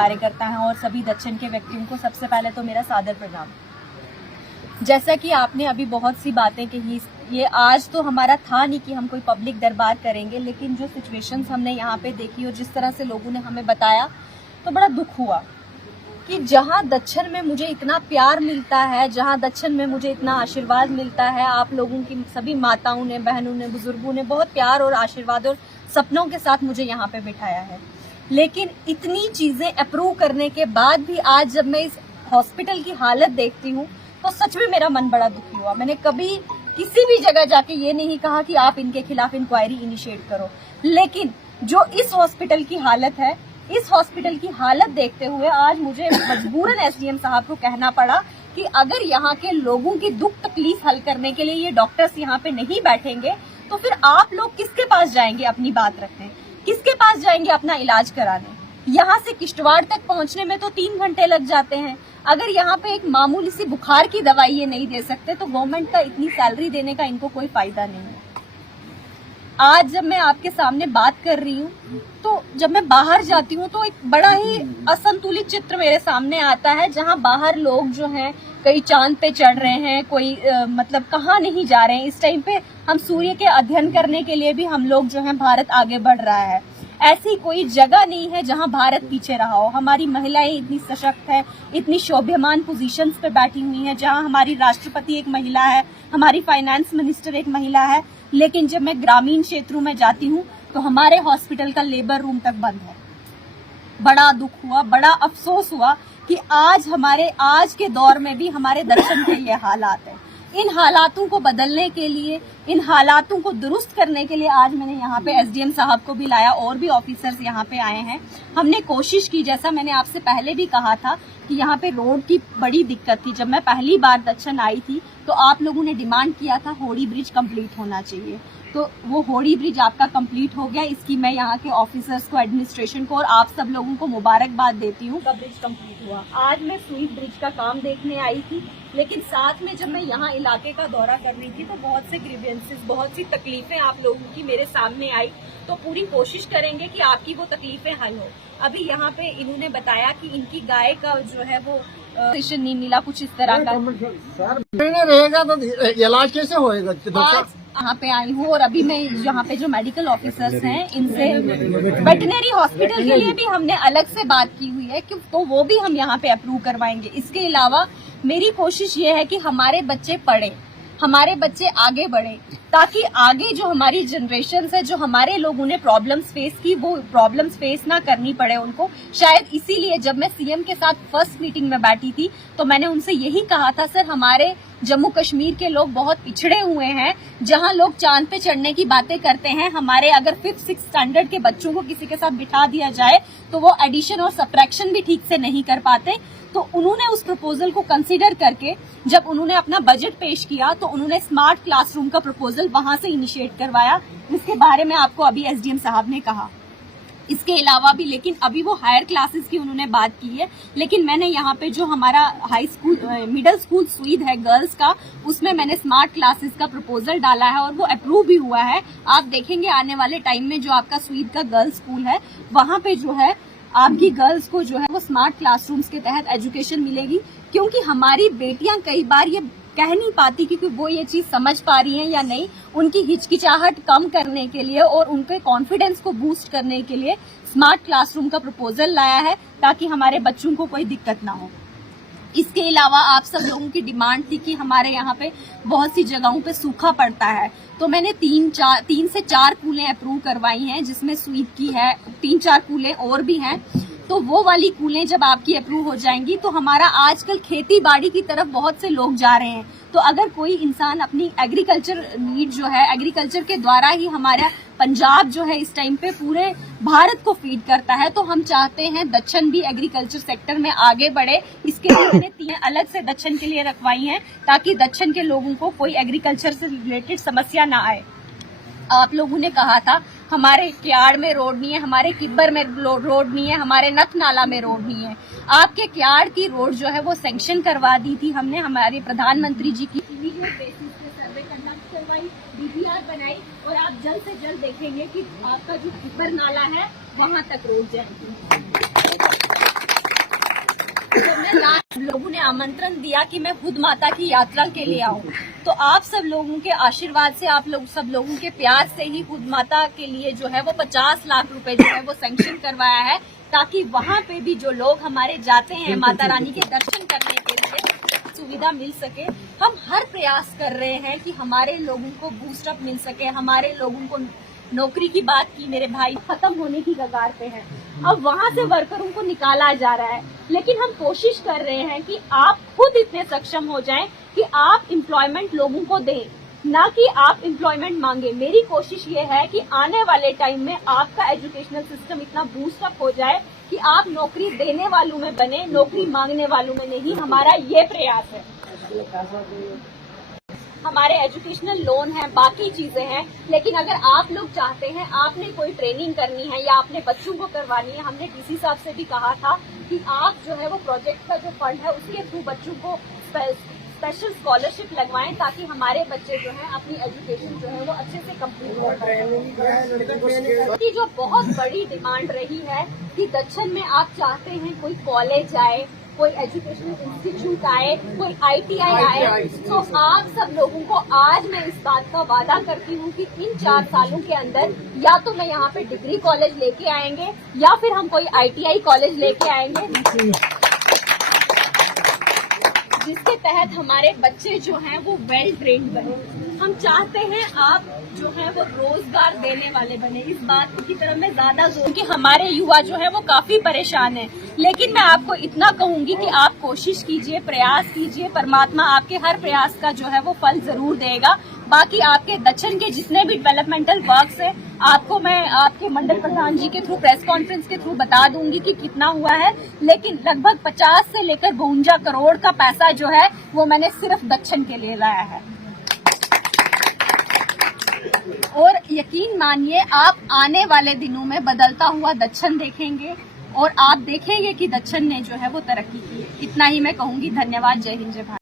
कार्यकर्ता हैं और सभी दक्षिण के व्यक्तियों को सबसे पहले तो मेरा सादर प्रणाम। जैसा कि आपने अभी बहुत सी बातें कही, ये आज तो हमारा था नहीं कि हम कोई पब्लिक दरबार करेंगे, लेकिन जो सिचुएशंस हमने यहाँ पे देखी और जिस तरह से लोगों ने हमें बताया तो बड़ा दुख हुआ कि जहाँ दक्षिण में मुझे इतना प्यार मिलता है, जहाँ दक्षिण में मुझे इतना आशीर्वाद मिलता है, आप लोगों की सभी माताओं ने, बहनों ने, बुजुर्गों ने बहुत प्यार और आशीर्वाद और सपनों के साथ मुझे यहाँ पे बिठाया है। लेकिन इतनी चीजें अप्रूव करने के बाद भी आज जब मैं इस हॉस्पिटल की हालत देखती हूँ तो सच में मेरा मन बड़ा दुखी हुआ। मैंने कभी किसी भी जगह जाके ये नहीं कहा कि आप इनके खिलाफ इंक्वायरी इनिशिएट करो, लेकिन जो इस हॉस्पिटल की हालत है, इस हॉस्पिटल की हालत देखते हुए आज मुझे मजबूरन एसडीएम साहब को कहना पड़ा कि अगर यहाँ के लोगों की दुख तकलीफ हल करने के लिए ये डॉक्टर्स यहाँ पे नहीं बैठेंगे तो फिर आप लोग किसके पास जाएंगे अपनी बात रखने, किसके पास जाएंगे अपना इलाज कराने। यहाँ से किश्तवाड़ तक पहुँचने में तो 3 घंटे लग जाते हैं। अगर यहाँ पे एक मामूली सी बुखार की दवाई ये नहीं दे सकते तो गवर्नमेंट का इतनी सैलरी देने का इनको कोई फायदा नहीं है। आज जब मैं आपके सामने बात कर रही हूँ तो जब मैं बाहर जाती हूँ तो एक बड़ा ही असंतुलित चित्र मेरे सामने आता है, जहाँ बाहर लोग जो हैं कई चांद पे चढ़ रहे हैं, कोई मतलब कहाँ नहीं जा रहे हैं। इस टाइम पे हम सूर्य के अध्ययन करने के लिए भी हम लोग जो हैं भारत आगे बढ़ रहा है। ऐसी कोई जगह नहीं है जहां भारत पीछे रहा हो। हमारी महिलाएं इतनी सशक्त है, इतनी शोभ्यमान पोजीशंस पे बैठी हुई हैं, जहां हमारी राष्ट्रपति एक महिला है, हमारी फाइनेंस मिनिस्टर एक महिला है। लेकिन जब मैं ग्रामीण क्षेत्रों में जाती हूं तो हमारे हॉस्पिटल का लेबर रूम तक बंद है। बड़ा दुख हुआ, बड़ा अफसोस हुआ कि आज के दौर में भी हमारे दक्षिण के ये हालात है। इन हालातों को बदलने के लिए, इन हालातों को दुरुस्त करने के लिए आज मैंने यहाँ पे एसडीएम साहब को भी लाया और भी ऑफिसर्स यहाँ पे आए हैं। हमने कोशिश की, जैसा मैंने आपसे पहले भी कहा था कि यहाँ पे रोड की बड़ी दिक्कत थी। जब मैं पहली बार दक्षिण आई थी तो आप लोगों ने डिमांड किया था होड़ी ब्रिज कंप्लीट होना चाहिए, तो वो होड़ी ब्रिज आपका कंप्लीट हो गया। इसकी मैं यहाँ के ऑफिसर्स को, एडमिनिस्ट्रेशन को और आप सब लोगों को मुबारकबाद देती हूँ। ब्रिज कंप्लीट हुआ। आज मैं स्वीट ब्रिज का काम देखने आई थी, लेकिन साथ में जब मैं यहाँ इलाके का दौरा कर रही थी तो बहुत से ग्रीवेंसेस, बहुत सी तकलीफें आप लोगों की मेरे सामने आई। तो पूरी कोशिश करेंगे कि आपकी वो तकलीफें हल हो। अभी यहाँ पे इन्होंने बताया कि इनकी गाय का जो है वो नहीं मिला, कुछ इस तरह का रहेगा तो इलाज कैसे होएगा? आज यहाँ पे आई हूँ और अभी मैं यहाँ पे जो मेडिकल ऑफिसर्स हैं इनसे वेटनरी हॉस्पिटल के लिए भी हमने अलग से बात की हुई है कि तो वो भी हम यहाँ पे अप्रूव करवाएंगे। इसके अलावा मेरी कोशिश ये है कि हमारे बच्चे पढ़े, हमारे बच्चे आगे बढ़े, ताकि आगे जो हमारी जनरेशन है, जो हमारे लोगों ने प्रॉब्लम्स फेस की, वो प्रॉब्लम्स फेस ना करनी पड़े उनको। शायद इसीलिए जब मैं सीएम के साथ फर्स्ट मीटिंग में बैठी थी तो मैंने उनसे यही कहा था, सर हमारे जम्मू कश्मीर के लोग बहुत पिछड़े हुए हैं, जहां लोग चांद पे चढ़ने की बातें करते हैं। हमारे अगर 5th-6th स्टैंडर्ड के बच्चों को किसी के साथ बिठा दिया जाए तो वो एडिशन और सब्ट्रैक्शन भी ठीक से नहीं कर पाते। तो उन्होंने उस प्रपोजल को कंसीडर करके जब उन्होंने अपना बजट पेश किया तो उन्होंने स्मार्ट क्लासरूम का प्रपोजल वहां से इनिशिएट करवाया, जिसके बारे में आपको अभी एसडीएम साहब ने कहा। इसके अलावा भी, लेकिन अभी वो हायर क्लासेस की उन्होंने बात की है, लेकिन मैंने यहाँ पे जो हमारा हाई स्कूल, मिडिल स्कूल स्वीड है गर्ल्स का, उसमें मैंने स्मार्ट क्लासेस का प्रपोजल डाला है और वो अप्रूव भी हुआ है। आप देखेंगे आने वाले टाइम में जो आपका स्वीड का गर्ल्स स्कूल है वहां पे जो है आपकी गर्ल्स को जो है वो स्मार्ट क्लासरूम्स के तहत एजुकेशन मिलेगी, क्योंकि हमारी बेटियां कई बार ये कह नहीं पाती क्योंकि वो ये चीज समझ पा रही हैं या नहीं। उनकी हिचकिचाहट कम करने के लिए और उनके कॉन्फिडेंस को बूस्ट करने के लिए स्मार्ट क्लासरूम का प्रपोजल लाया है, ताकि हमारे बच्चों को कोई दिक्कत ना हो। इसके अलावा आप सब लोगों की डिमांड थी कि हमारे यहाँ पे बहुत सी जगहों पे सूखा पड़ता है, तो मैंने 3 से 4 कूलें अप्रूव करवाई हैं, जिसमें स्वीट की है, 3-4 कूलें और भी हैं। तो वो वाली कूलें जब आपकी अप्रूव हो जाएंगी तो हमारा आजकल खेती बाड़ी की तरफ बहुत से लोग जा रहे हैं, तो अगर कोई इंसान अपनी एग्रीकल्चर नीड जो है, एग्रीकल्चर के द्वारा ही हमारा पंजाब जो है इस टाइम पे पूरे भारत को फीड करता है, तो हम चाहते हैं दक्षिण भी एग्रीकल्चर सेक्टर में आगे बढ़े। इसके लिए मैंने 3 अलग से दक्षिण के लिए रखवाई हैं, ताकि दक्षिण के लोगों को कोई एग्रीकल्चर से रिलेटेड समस्या ना आए। आप लोगों ने कहा था हमारे क्याड़ में रोड नहीं है, हमारे किब्बर में रोड नहीं है, हमारे नथ नाला में रोड नहीं है। आपके क्याड़ की रोड जो है वो सैंक्शन करवा दी थी हमने, हमारे प्रधानमंत्री जी की इमीडिएट बेसिस पे सर्वे कंडक्ट करवाई, डीपीआर बनाई, और आप जल्द से जल्द देखेंगे कि आपका जो किब्बर नाला है वहां तक रोड जाएगी। लोगों ने आमंत्रण दिया कि मैं खुद माता की यात्रा के लिए आऊं, तो आप सब लोगों के आशीर्वाद से, आप लोग सब लोगों के प्यार से ही खुद माता के लिए जो है वो 50 लाख रुपए जो है वो सैंक्शन करवाया है, ताकि वहाँ पे भी जो लोग हमारे जाते हैं माता रानी के दर्शन करने के लिए सुविधा मिल सके। हम हर प्रयास कर रहे हैं कि हमारे लोगों को बूस्टअप मिल सके, हमारे लोगों को नौकरी की बात की मेरे भाई खत्म होने की कगार पे है, अब वहाँ से वर्करों को निकाला जा रहा है, लेकिन हम कोशिश कर रहे हैं कि आप खुद इतने सक्षम हो जाएं कि आप एम्प्लॉयमेंट लोगों को दें, ना कि आप एम्प्लॉयमेंट मांगे। मेरी कोशिश ये है कि आने वाले टाइम में आपका एजुकेशनल सिस्टम इतना बूस्टअप हो जाए कि आप नौकरी देने वालों में बने, नौकरी मांगने वालों में नहीं। हमारा ये प्रयास है। हमारे एजुकेशनल लोन है, बाकी चीजें हैं, लेकिन अगर आप लोग चाहते हैं, आपने कोई ट्रेनिंग करनी है या आपने बच्चों को करवानी है, हमने डीसी साहब से भी कहा था कि आप जो है वो प्रोजेक्ट का जो फंड है उसके थ्रू बच्चों को स्पेशल स्कॉलरशिप लगवाएं, ताकि हमारे बच्चे जो हैं अपनी एजुकेशन जो है वो अच्छे से कंप्लीट हो पाए। की जो बहुत बड़ी डिमांड रही है कि दक्षिण में आप चाहते हैं कोई कॉलेज आए, कोई एजुकेशनल इंस्टीट्यूट आए, कोई ITI आए, तो आप सब लोगों को आज मैं इस बात का वादा करती हूँ कि इन 4 सालों के अंदर या तो मैं यहाँ पे डिग्री कॉलेज लेके आएंगे या फिर हम कोई ITI कॉलेज लेके आएंगे, जिसके तहत हमारे बच्चे जो हैं वो वेल ट्रेन्ड बने। हम चाहते हैं आप जो है वो रोजगार देने वाले बने। इस बात की तरफ मैं ज्यादा जोर, कि हमारे युवा जो है वो काफी परेशान है, लेकिन मैं आपको इतना कहूंगी कि आप कोशिश कीजिए, प्रयास कीजिए, परमात्मा आपके हर प्रयास का जो है वो फल जरूर देगा। बाकी आपके दक्षिण के जितने भी डेवलपमेंटल वर्क्स है, आपको मैं आपके मंडल प्रधान जी के थ्रू, प्रेस कॉन्फ्रेंस के थ्रू बता दूंगी कि कितना हुआ है, लेकिन लगभग 50 से लेकर 52 करोड़ का पैसा जो है वो मैंने सिर्फ दक्षिण के लिए लाया है। और यकीन मानिए, आप आने वाले दिनों में बदलता हुआ दक्षिण देखेंगे और आप देखेंगे कि दक्षिण ने जो है वो तरक्की की है। इतना ही मैं कहूंगी। धन्यवाद। जय हिंद, जय भारत।